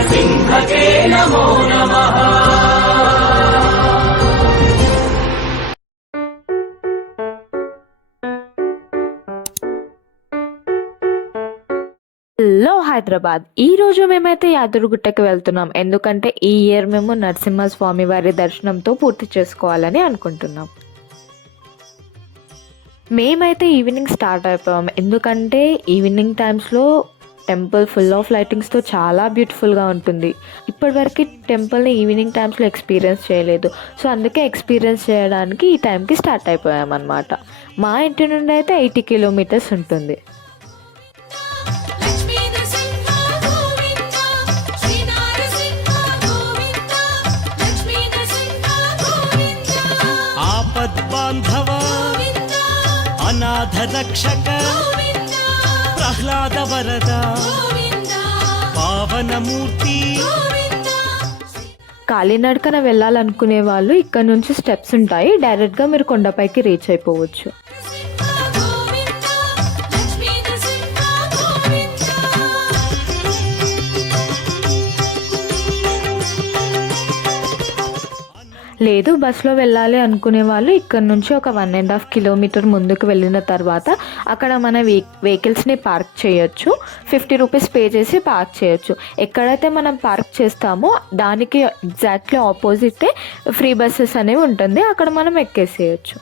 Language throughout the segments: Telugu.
నరసింహకే నమో నమః. హలో హైదరాబాద్. ఈరోజు మేమైతే యాదగిరిగుట్టకి వెళ్తున్నాం. ఎందుకంటే ఈ ఇయర్ మేము నరసింహస్వామి వారి దర్శనంతో పూర్తి చేసుకోవాలని అనుకుంటున్నాం. మేమైతే ఈవినింగ్ స్టార్ట్ అయిపోయాం. ఎందుకంటే ఈవినింగ్ టైమ్స్లో టెంపుల్ ఫుల్ ఆఫ్ లైటింగ్స్తో చాలా బ్యూటిఫుల్గా ఉంటుంది. ఇప్పటివరకు టెంపుల్ని ఈవినింగ్ టైమ్స్లో ఎక్స్పీరియన్స్ చేయలేదు. సో అందుకే ఎక్స్పీరియన్స్ చేయడానికి ఈ టైంకి స్టార్ట్ అయిపోయామన్నమాట. మా ఇంటి నుండి అయితే 80 కిలోమీటర్స్ ఉంటుంది. అనాథ రక్షక ప్రహ్లాద వరద పావనమూర్తి. కాలినడకన వెళ్ళాలనుకునే వాళ్ళు ఇక్కడ నుంచి స్టెప్స్ ఉంటాయి. డైరెక్ట్గా మీరు కొండపైకి రీచ్ అయిపోవచ్చు. లేదు బస్లో వెళ్ళాలి అనుకునే వాళ్ళు ఇక్కడ నుంచి ఒక 1.5 కిలోమీటర్ ముందుకు వెళ్ళిన తర్వాత అక్కడ మన వెహికల్స్ని పార్క్ చేయొచ్చు. 50 రూపీస్ పే చేసి పార్క్ చేయొచ్చు. ఎక్కడైతే మనం పార్క్ చేస్తామో దానికి ఎగ్జాక్ట్లీ ఆపోజిటే ఫ్రీ బస్సెస్ అనేవి ఉంటుంది. అక్కడ మనం ఎక్కేసేయచ్చు.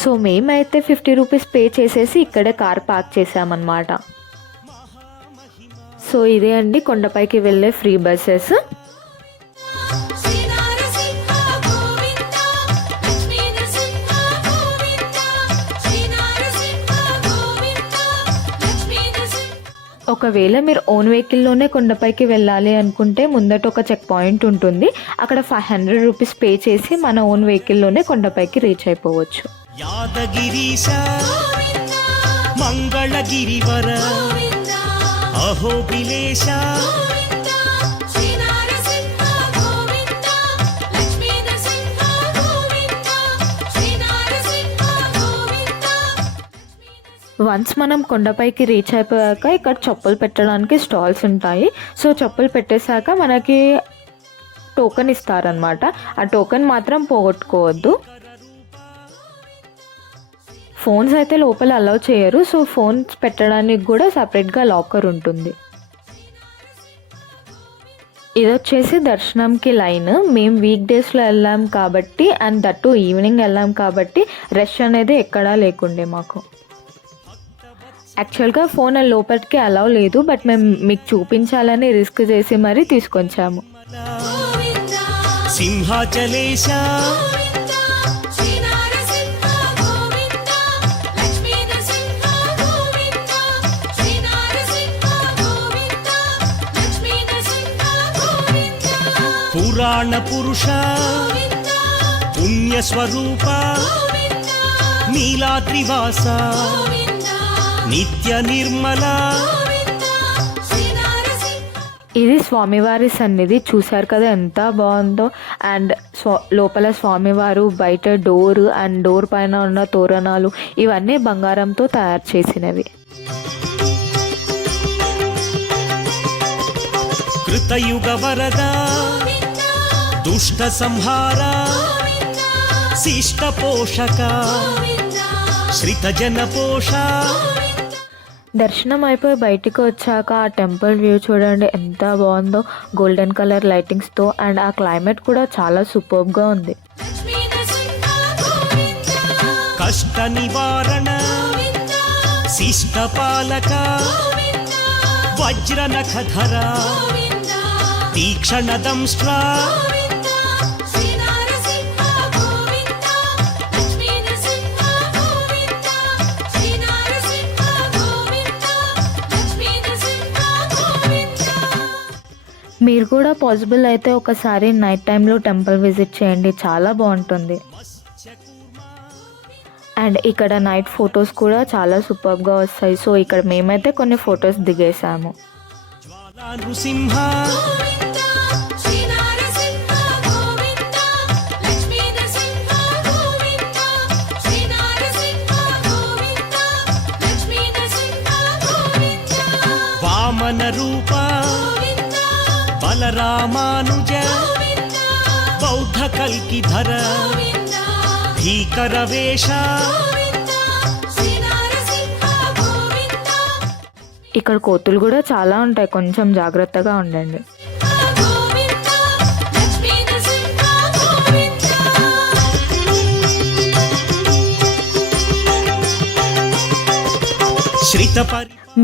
సో మేమైతే 50 రూపీస్ పే చేసేసి ఇక్కడే కార్ పార్క్ చేసామన్నమాట. సో ఇదే అండి కొండపైకి వెళ్ళే ఫ్రీ బస్సెస్. ఒకవేళ మీరు ఓన్ వెహికల్లోనే కొండపైకి వెళ్ళాలి అనుకుంటే ముందట ఒక చెక్ పాయింట్ ఉంటుంది. అక్కడ 500 రూపీస్ పే చేసి మన ఓన్ వెహికల్లోనే కొండపైకి రీచ్ అయిపోవచ్చు. యాదగిరీశ మంగళగిరివర అహోబిలేశ వన్స్ మనం కొండపైకి రీచ్ అయిపోయాక ఇక్కడ చెప్పులు పెట్టడానికి స్టాల్స్ ఉంటాయి. సో చెప్పులు పెట్టేశాక మనకి టోకెన్ ఇస్తారనమాట. ఆ టోకెన్ మాత్రం పోగొట్టుకోవద్దు. ఫోన్స్ అయితే లోపల అలౌ చేయరు. సో ఫోన్స్ పెట్టడానికి కూడా సపరేట్గా లాకర్ ఉంటుంది. ఇది వచ్చేసి దర్శనంకి లైన్. మేము వీక్ డేస్లో వెళ్ళాం కాబట్టి అండ్ దట్టు ఈవినింగ్ వెళ్ళాం కాబట్టి రష్ అనేది ఎక్కడా లేకుండే మాకు. యాక్చువల్గా ఫోన్ లోపలికి అలౌ లేదు, బట్ మేము మీకు చూపించాలని రిస్క్ చేసి మరీ తీసుకొచ్చాము. సింహాచలేశ పురాణ పురుష పుణ్యస్వరూప నీలాద్రివాస నిత్య నిర్మల. ఇది స్వామివారి సన్నిధి. చూశారు కదా ఎంత బాగుందో. అండ్ లోపల స్వామివారు, బయట డోర్ అండ్ డోర్ పైన ఉన్న తోరణాలు ఇవన్నీ బంగారంతో తయారు చేసినవి. కృతయుగ వరద దుష్ట సంహార శిష్ట పోషక శ్రిత జన పోష. దర్శనం అయిపోయి బయటికి వచ్చాక ఆ టెంపుల్ వ్యూ చూడండి ఎంత బాగుందో. గోల్డెన్ కలర్ లైటింగ్స్తో అండ్ ఆ క్లైమేట్ కూడా చాలా సూపర్గా ఉంది. కష్ట నివారణ శిష్ట పాలక వజ్ర నఖధర తీక్షణ దంష్ట్రా. మీరు కూడా పాసిబుల్ అయితే ఒకసారి నైట్ టైంలో టెంపుల్ విజిట్ చేయండి, చాలా బాగుంటుంది. అండ్ ఇక్కడ నైట్ ఫొటోస్ కూడా చాలా సూపర్గా వస్తాయి. సో ఇక్కడ మేమైతే కొన్ని ఫొటోస్ దిగేసాము. పావన రూప బలరామానుజ బౌద్ధ కల్కిధర భీకర వేష. ఇక్కడ కోతులు కూడా చాలా ఉంటాయి, కొంచెం జాగ్రత్తగా ఉండండి.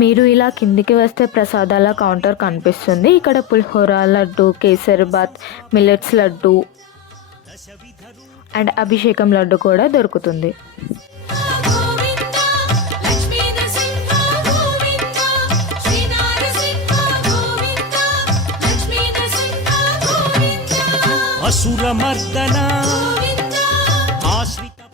మీరు ఇలా కిందికి వస్తే ప్రసాదాల కౌంటర్ కనిపిస్తుంది. ఇక్కడ పులిహోర, లడ్డు, కేసరిబాత్, మిల్లెట్స్ లడ్డు అండ్ అభిషేకం లడ్డు కూడా దొరుకుతుంది.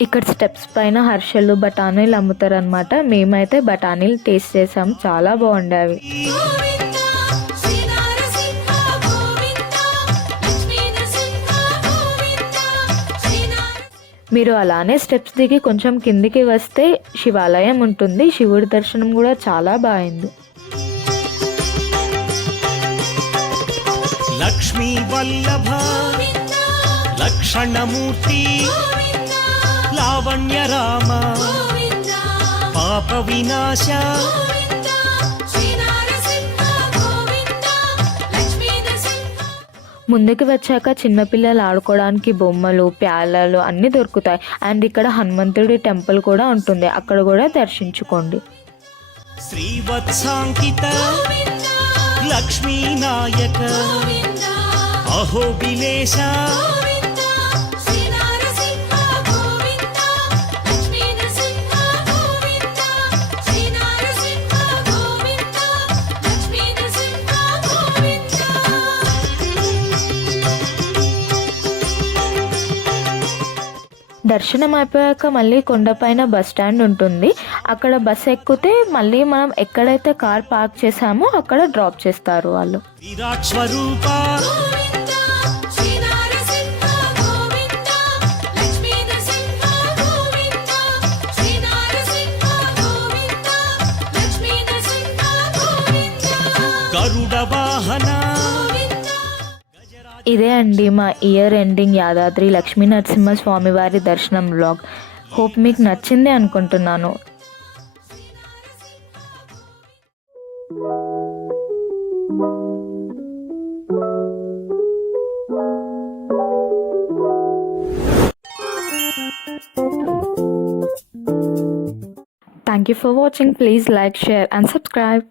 ఇక్కడ స్టెప్స్ పైన హర్షలు, బఠానీలు అమ్ముతారనమాట. మేమైతే బఠానీలు టేస్ట్ చేసాం, చాలా బాగుండేవి. మీరు అలానే స్టెప్స్ దిగి కొంచెం కిందికి వస్తే శివాలయం ఉంటుంది. శివుడి దర్శనం కూడా చాలా బాగుంది. లక్ష్మీ వల్లభ లక్షణమూర్తి లావణ్య రామ పాప వినాశ. ముందుకు వచ్చాక చిన్నపిల్లలు ఆడుకోవడానికి బొమ్మలు, ప్యాలలు అన్నీ దొరుకుతాయి. అండ్ ఇక్కడ హనుమంతుడి టెంపుల్ కూడా ఉంటుంది, అక్కడ కూడా దర్శించుకోండి. శ్రీవత్సాంకిత లక్ష్మీ నాయక అహోబిలేశ. దర్శనం అయిపోయాక మళ్ళీ కొండపైన బస్ స్టాండ్ ఉంటుంది. అక్కడ బస్ ఎక్కితే మళ్ళీ మనం ఎక్కడైతే కార్ పార్క్ చేసామో అక్కడ డ్రాప్ చేస్తారు వాళ్ళు. విరాట్ స్వరూప గరుడ వాహన. ఇదే అండి మా ఇయర్ ఎండింగ్ యాదాద్రి లక్ష్మీ నరసింహ స్వామి వారి దర్శనం వ్లాగ్. హోప్ మీకు నచ్చింది అనుకుంటున్నాను. Thank you for watching. Please like, share and subscribe.